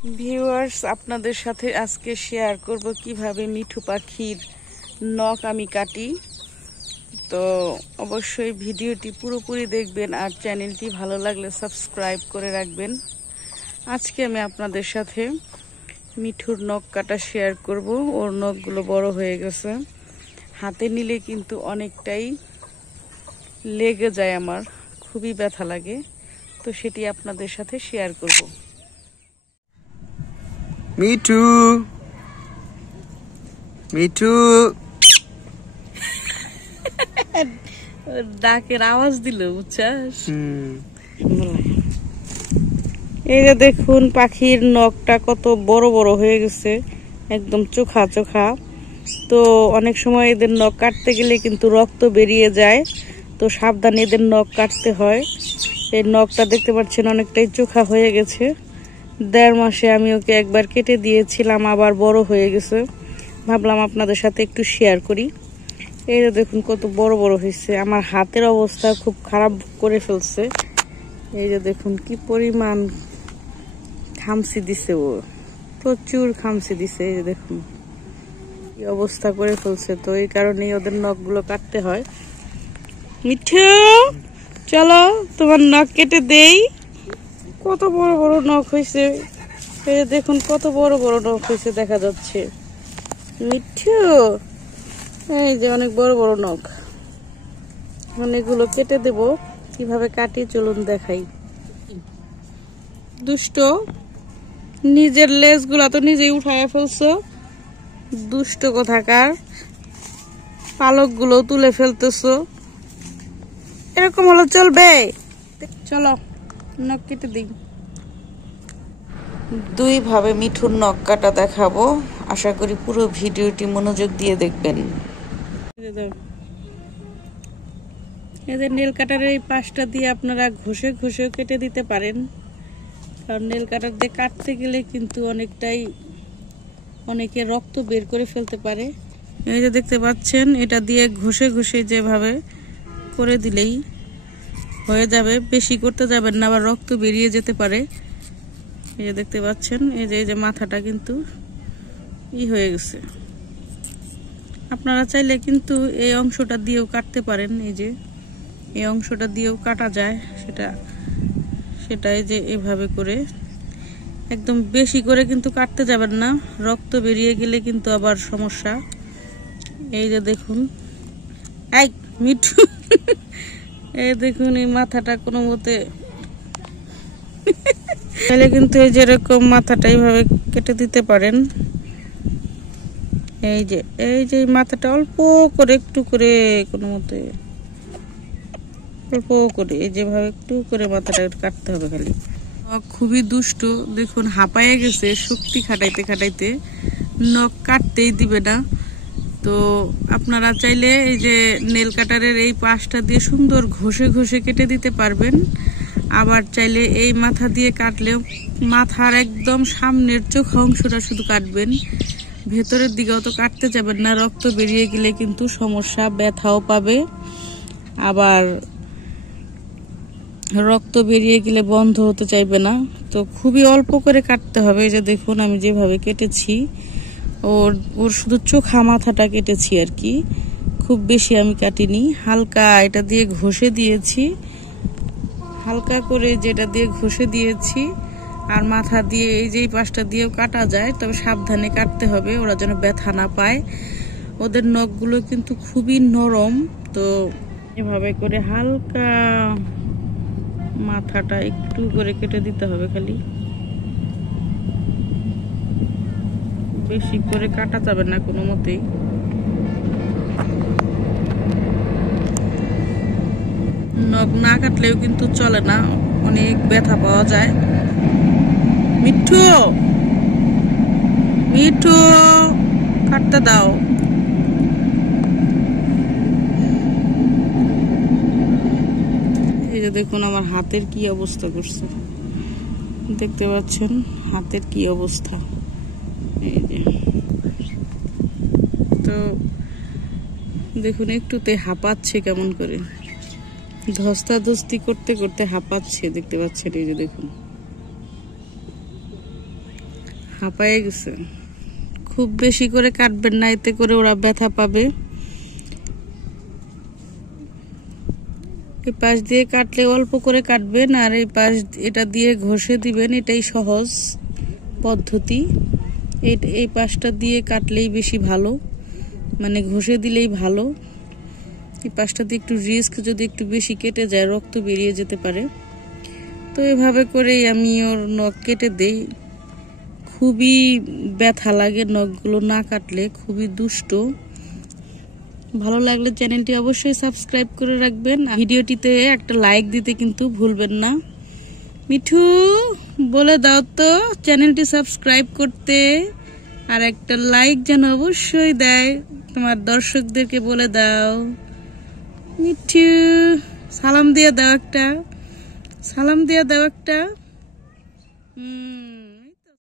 Viewers, আপনাদের সাথে আজকে শেয়ার করব কিভাবে মিঠু পাখির নখ আমি কাটি। তো অবশ্যই ভিডিওটি পুরোপুরি দেখবেন আর চ্যানেলটি ভালো লাগলে সাবস্ক্রাইব করে রাখবেন। আজকে আমি আপনাদের সাথে মিঠুর নখ কাটা শেয়ার করব। ওর নখগুলো বড় হয়ে গেছে, হাতে নিলে কিন্তু অনেকটাই লেগে যায়, আমার খুবই ব্যথা লাগে। তো সেটি আপনাদের সাথে শেয়ার করব। মিঠু মিঠু ডাকের আওয়াজ দিল, বুঝছাস? এই যে দেখুন পাখির নখটা কত বড় বড় হয়ে গেছে, একদম চোখা চোখা। তো অনেক সময় এদের নখ কাটতে গেলে কিন্তু রক্ত বেরিয়ে যায়, তো সাবধানে এদের নখ কাটতে হয়। এই নখটা দেখতে পাচ্ছেন অনেকটাই চোখা হয়ে গেছে। 1.5 মাসে আমি ওকে একবার কেটে দিয়েছিলাম, আবার বড় হয়ে গেছে। ভাবলাম আপনাদের সাথে একটু শেয়ার করি। এই যে দেখুন কত বড় বড় হয়েছে। আমার হাতের অবস্থা খুব খারাপ করে ফেলছে। এই যে দেখুন কি পরিমাণ খামচি দিছে, ও প্রচুর খামচি দিছে। এই যে দেখুন কি অবস্থা করে ফেলছে। তো এই কারণেই ওদের নখগুলো কাটতে হয়। মিঠু, চলো তোমার নখ কেটে দেই। কত বড় বড় নখ হয়েছে, এই যে দেখুন কত বড় বড় নখ হয়েছে, দেখা যাচ্ছে। মিঠু, এই যে অনেক বড় বড় নখ। এখন এগুলো কেটে দেব। কিভাবে কাটি চলুন দেখাই। দুষ্ট, নিজের লেজগুলা তো নিজেই উঠায় ফেলছো, দুষ্ট কোথাকার। পালকগুলো তুলে ফেলতেছো, এরকম হলো চলবে? চলো নখ কেটে দিই। 2 ভাবে মিঠুর নখ কাটা দেখাবো। আশা করি পুরো ভিডিওটি মনোযোগ দিয়ে দেখবেন। এদের নেল কাটারের এই পাশটা দিয়ে আপনারা ঘষে ঘষেও কেটে দিতে পারেন, কারণ নেল কাটার দিয়ে কাটতে গেলে কিন্তু অনেকে রক্ত বের করে ফেলতে পারে। এই যে দেখতে পাচ্ছেন, এটা দিয়ে ঘষে ঘষে যেভাবে করে দিলেই হয়ে যাবে। বেশি করতে যাবেন না, আবার রক্ত বেরিয়ে যেতে পারে। এই যে দেখতে পাচ্ছেন, এই যে মাথাটা কিন্তু হয়ে গেছে। আপনারা চাইলে কিন্তু এই অংশটা দিয়েও কাটতে পারেন। এই যে এই অংশটা দিয়েও কাটা যায়, সেটা এই যে এভাবে করে। একদম বেশি করে কিন্তু কাটতে যাবেন না, রক্ত বেরিয়ে গেলে কিন্তু আবার সমস্যা। এই যে দেখুন, এই মিঠু এই দেখুন এই মাথাটা কোনো মতে তাহলে কিন্তু এই যে এরকম মাথাটা এইভাবে কেটে দিতে পারেন। এই যে মাথাটা অল্প করে একটু করে কোনো মতে অল্প করে এই যেভাবে একটু করে মাথাটা কাটতে হবে খালি। খুবই দুষ্ট, দেখুন হাঁপায়ে গেছে শক্তি খাটাইতে খাটাইতে, নখ কাটতেই দিবে না। তো আপনারা চাইলে এই যে নেল কাটারের এই পাশটা দিয়ে সুন্দর ঘষে ঘষে কেটে দিতে পারবেন। আবার চাইলে এই মাথা দিয়ে কাটলেও মাথার একদম সামনের চোখ অংশটা শুধু কাটবেন, ভেতরের দিকেও তো কাটতে যাবেন না, রক্ত বেরিয়ে গেলে কিন্তু সমস্যা, ব্যথাও পাবে। আবার রক্ত বেরিয়ে গেলে বন্ধ হতে চাইবে না। তো খুবই অল্প করে কাটতে হবে। এই যে দেখুন আমি যেভাবে কেটেছি, ওর শুধু চোখা মাথাটা কেটেছি আর কি, খুব বেশি আমি কাটিনি। হালকা এটা দিয়ে ঘষে দিয়েছি, হালকা করে যেটা দিয়ে ঘষে দিয়েছি। আর মাথা দিয়ে এই যে পাশটা দিয়েও কাটা যায়, তবে সাবধানে কাটতে হবে, ওরা যেন ব্যথা না পায়। ওদের নখগুলো কিন্তু খুবই নরম। তো এভাবে করে হালকা মাথাটা একটু করে কেটে দিতে হবে খালি, বেশি করে কাটা যাবে না কোনো মতেই। নখ না কাটলেও কিন্তু চলে না, অনেক ব্যথা পাওয়া যায়। মিঠু মিঠু কাটতে দাও। এই যে দেখুন আমার হাতের কি অবস্থা করছে, দেখতে পাচ্ছেন হাতের কি অবস্থা। এই যে তো দেখুন একটুতে হাঁপাচ্ছে কেমন করে, ধস্তাধস্তি করতে করতে হাঁপাচ্ছে, দেখতে পাচ্ছেন। এই যে দেখুন হাঁপায়ে গেছে। খুব বেশি করে কাটবেন না, এতে করে ওরা ব্যথা পাবে। এই পাশ দিয়ে কাটলে অল্প করে কাটবেন, আর এই পাশ এটা দিয়ে ঘষে দিবেন, এটাই সহজ পদ্ধতি। এই পাশটা দিয়ে কাটলেই বেশি ভালো, মানে ঘষে দিলেই ভালো। এই পাশটা দিয়ে একটু রিস্ক, যদি একটু বেশি কেটে যায় রক্ত বেরিয়ে যেতে পারে। তো এভাবে করেই আমি ওর নখ কেটে দেই। খুবই ব্যথা লাগে নখগুলো না কাটলে, খুবই দুষ্ট। ভালো লাগলে চ্যানেলটি অবশ্যই সাবস্ক্রাইব করে রাখবেন। ভিডিওটিতে একটা লাইক দিতে কিন্তু ভুলবেন না। মিঠু, বলে দাও তো চ্যানেলটি সাবস্ক্রাইব করতে, আর একটা লাইক যেন অবশ্যই দেয়। তোমার দর্শকদেরকে বলে দাও। মিঠু, সালাম দিয়ে দাও একটা, সালাম দিয়ে দাও একটা।